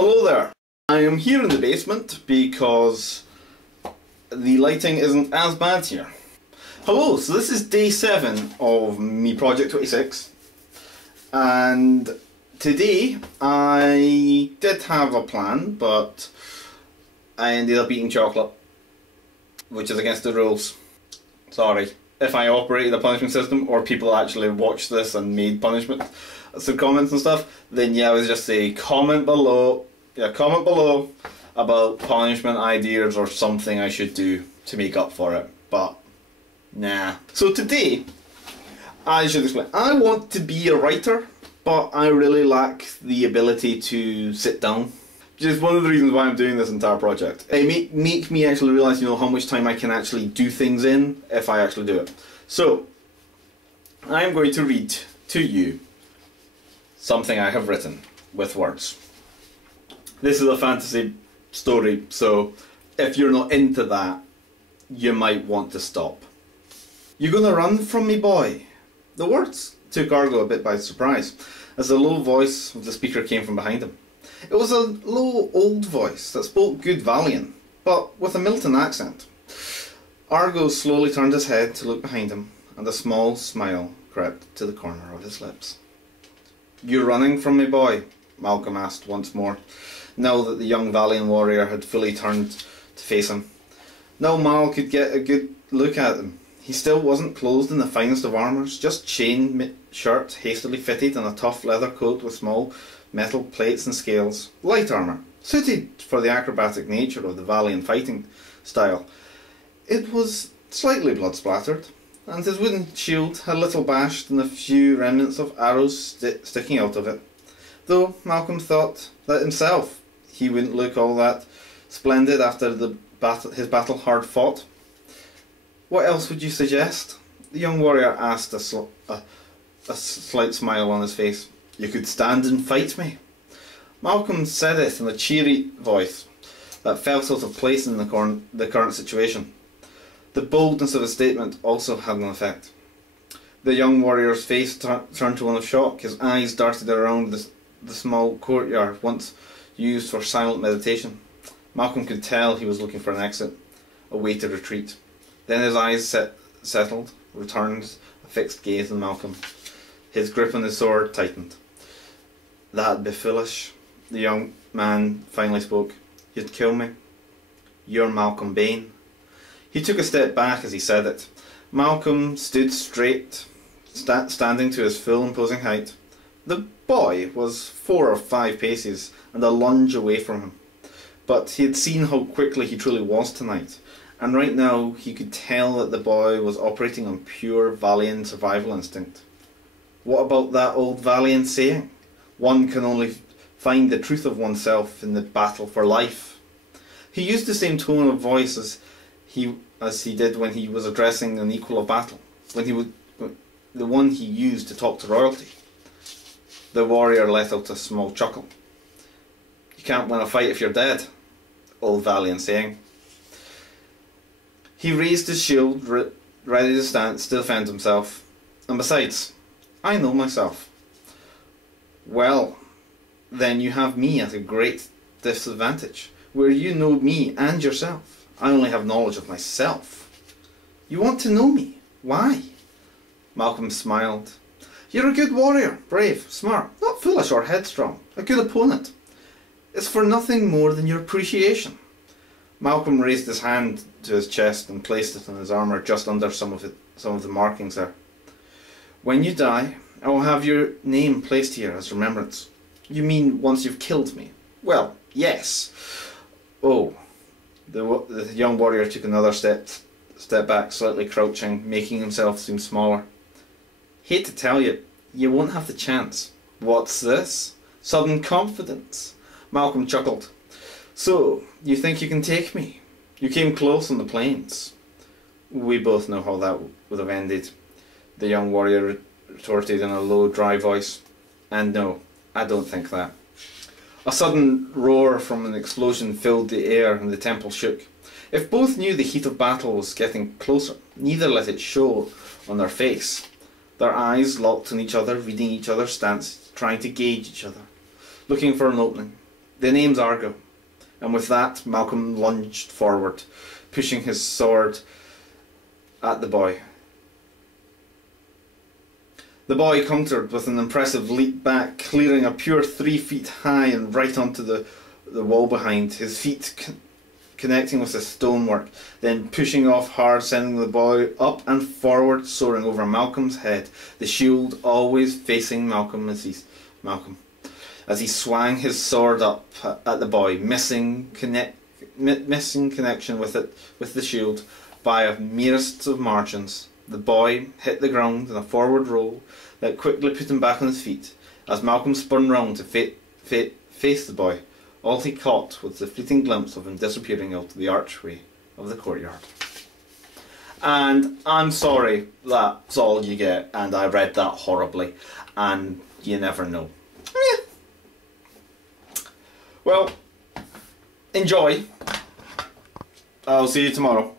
Hello there. I am here in the basement because the lighting isn't as bad here. Hello, so this is day 7 of me Project 26, and today I did have a plan, but I ended up eating chocolate, which is against the rules. Sorry. If I operated a punishment system, or people actually watched this and made punishment, some comments and stuff, then yeah, I would just say comment below about punishment ideas or something I should do to make up for it, but nah. So today, I should explain. I want to be a writer, but I really lack the ability to sit down. Just one of the reasons why I'm doing this entire project. It make me actually realise, how much time I can actually do things in if I actually do it. So, I'm going to read to you something I have written with words. This is a fantasy story, so if you're not into that, you might want to stop. "You're gonna run from me, boy." The words took Argo a bit by surprise, as the low voice of the speaker came from behind him. It was a low, old voice that spoke good Valian, but with a Milton accent. Argo slowly turned his head to look behind him, and a small smile crept to the corner of his lips. "You're running from me, boy?" Malcolm asked once more, now that the young Valian warrior had fully turned to face him. Now Mal could get a good look at him. He still wasn't clothed in the finest of armours, just chain shirt hastily fitted and a tough leather coat with small metal plates and scales. Light armour, suited for the acrobatic nature of the Valian fighting style. It was slightly blood-splattered, and his wooden shield had little bashed and a few remnants of arrows sticking out of it. Though Malcolm thought that himself he wouldn't look all that splendid after his battle hard fought. "What else would you suggest?" the young warrior asked, a slight smile on his face. "You could stand and fight me." Malcolm said it in a cheery voice that felt out of place in the current situation. The boldness of his statement also had an effect. The young warrior's face turned to one of shock. His eyes darted around the small courtyard once used for silent meditation. Malcolm could tell he was looking for an exit, a way to retreat. Then his eyes settled, returned a fixed gaze on Malcolm. His grip on his sword tightened. "That'd be foolish," the young man finally spoke. "You'd kill me. You're Malcolm Bain." He took a step back as he said it. Malcolm stood straight, standing to his full imposing height. The boy was 4 or 5 paces and a lunge away from him, but he had seen how quickly he truly was tonight, and right now he could tell that the boy was operating on pure Valian survival instinct. What about that old Valian saying? One can only find the truth of oneself in the battle for life. He used the same tone of voice as he did when he was addressing an equal of battle, the one he used to talk to royalty. The warrior let out a small chuckle. "You can't win a fight if you're dead," old Valian saying. He raised his shield, ready to still defend himself. "And besides, I know myself." "Well, then you have me at a great disadvantage, where you know me and yourself. I only have knowledge of myself." "You want to know me? Why?" Malcolm smiled. "You're a good warrior, brave, smart, not foolish or headstrong, a good opponent. It's for nothing more than your appreciation." Malcolm raised his hand to his chest and placed it on his armour just under some of the markings there. "When you die, I will have your name placed here as remembrance." "You mean once you've killed me?" "Well, yes." "Oh." The young warrior took another step back, slightly crouching, making himself seem smaller. "Hate to tell you, you won't have the chance." "What's this? Sudden confidence?" Malcolm chuckled. "So, you think you can take me? You came close on the plains." "We both know how that would have ended," the young warrior retorted in a low, dry voice. "And no, I don't think that." A sudden roar from an explosion filled the air and the temple shook. If both knew the heat of battle was getting closer, neither let it show on their face. Their eyes locked on each other, reading each other's stance, trying to gauge each other, looking for an opening. The name's Argo. And with that, Malcolm lunged forward, pushing his sword at the boy. The boy countered with an impressive leap back, clearing a pure 3 feet high and right onto the wall behind, his feet connecting with the stonework, then pushing off hard, sending the boy up and forward, soaring over Malcolm's head, the shield always facing Malcolm as he swung his sword up at the boy, missing connection with the shield by a merest of margins. The boy hit the ground in a forward roll that quickly put him back on his feet. As Malcolm spun round to face the boy, all he caught was the fleeting glimpse of him disappearing out the archway of the courtyard. And I'm sorry, that's all you get, and I read that horribly, and you never know. Well, enjoy. I'll see you tomorrow.